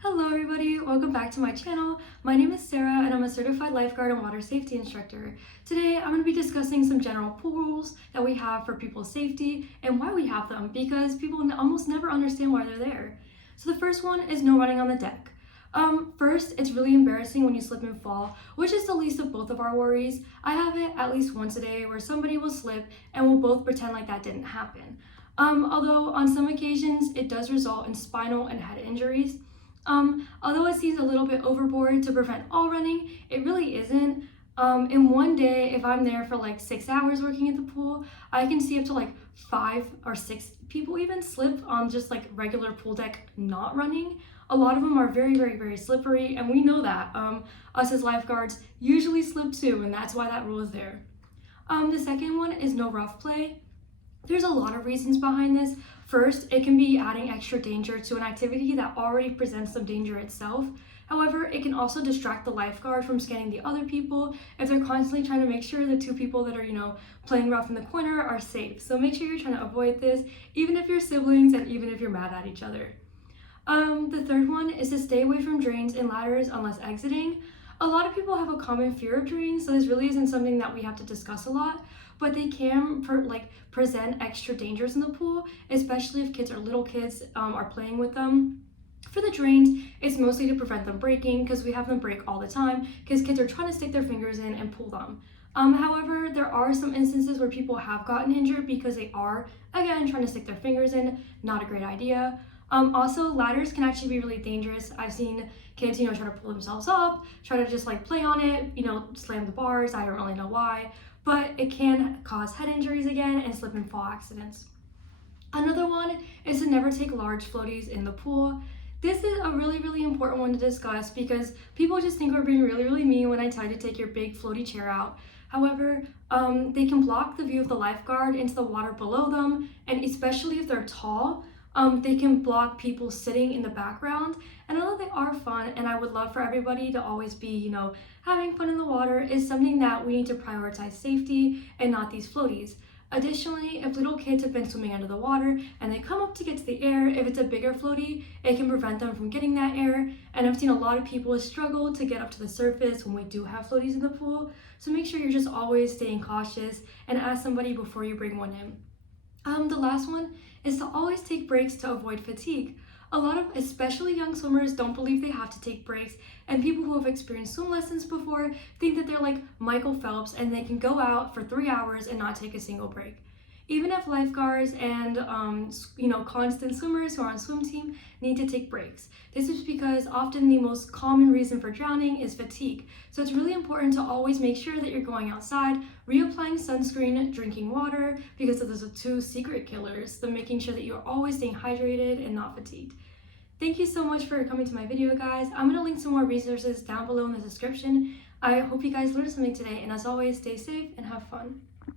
Hello everybody, welcome back to my channel. My name is Sarah and I'm a certified lifeguard and water safety instructor. Today I'm going to be discussing some general pool rules that we have for people's safety and why we have them, because people almost never understand why they're there. So the first one is no running on the deck. First, it's really embarrassing when you slip and fall, which is the least of both of our worries. I have it at least once a day where somebody will slip and we'll both pretend like that didn't happen. Although on some occasions it does result in spinal and head injuries. Although it seems a little bit overboard to prevent all running, it really isn't. In one day, if I'm there for like 6 hours working at the pool, I can see up to like 5 or 6 people even slip on just like regular pool deck not running. A lot of them are very slippery, and we know that. Us as lifeguards usually slip too, and that's why that rule is there. The second one is no rough play. There's a lot of reasons behind this. First, it can be adding extra danger to an activity that already presents some danger itself. However, it can also distract the lifeguard from scanning the other people if they're constantly trying to make sure the 2 people that are, playing rough in the corner are safe. So make sure you're trying to avoid this, even if you're siblings and even if you're mad at each other. The third one is to stay away from drains and ladders unless exiting. A lot of people have a common fear of drains, so this really isn't something that we have to discuss a lot, but they can present extra dangers in the pool, especially if little kids are playing with them. For the drains, it's mostly to prevent them breaking, because we have them break all the time because kids are trying to stick their fingers in and pull them. However, there are some instances where people have gotten injured because they are, again, trying to stick their fingers in. Not a great idea. Also, ladders can actually be really dangerous. I've seen kids, try to pull themselves up, try to just play on it, slam the bars. I don't really know why, but it can cause head injuries again and slip and fall accidents. Another one is to never take large floaties in the pool. This is a really important one to discuss because people just think we're being really mean when I tell you to take your big floaty chair out. However, they can block the view of the lifeguard into the water below them, and especially if they're tall, they can block people sitting in the background. And although they are fun, and I would love for everybody to always be, having fun in the water, is something that we need to prioritize safety and not these floaties. Additionally, if little kids have been swimming under the water and they come up to get to the air, if it's a bigger floaty, it can prevent them from getting that air. And I've seen a lot of people struggle to get up to the surface when we do have floaties in the pool. So make sure you're just always staying cautious and ask somebody before you bring one in. The last one is to always take breaks to avoid fatigue. A lot of especially young swimmers don't believe they have to take breaks, and people who have experienced swim lessons before think that they're like Michael Phelps and they can go out for 3 hours and not take a single break. Even if lifeguards and constant swimmers who are on swim team need to take breaks. This is because often the most common reason for drowning is fatigue. So it's really important to always make sure that you're going outside, reapplying sunscreen, drinking water, because those are 2 secret killers. So making sure that you're always staying hydrated and not fatigued. Thank you so much for coming to my video, guys. I'm going to link some more resources down below in the description. I hope you guys learned something today, and as always, stay safe and have fun.